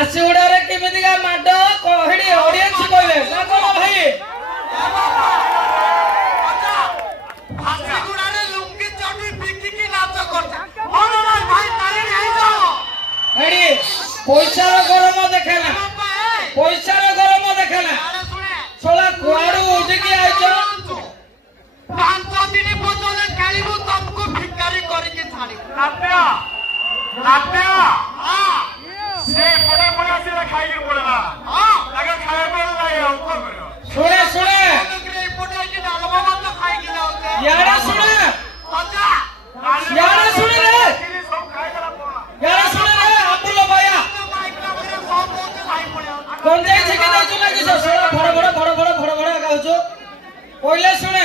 हासीगुड़ा रे केमिति का माडो कोहड़ी ऑडियंस कहले ना कोन भाई हासीगुड़ा रे लुंगी चटी बिकी की नाच करता और भाई तारे नहीं जाओ हेडी पैसा रो गरम देखेना पैसा रो गरम देखेना सोला कुआडू उठ के आइछो 5 दिन पजले खेलिबो तुमको भिखारी करके छाड़ी नाट्या नाट्या हां से बड़े बड़े से खाई के पड़ला हां लगे खाए पर नहीं ऊपर करो सुने सुने लगे पड़े के डालवा मत खाई के जाओगे यारा सुने अच्छा यारा सुने रे सब खाए करा पड़ा यारा सुने रे अब्दुल्ला भैया कौन जाई छे के जाई चला कि सोला बड़ बड़ कहउछो पहिले सुने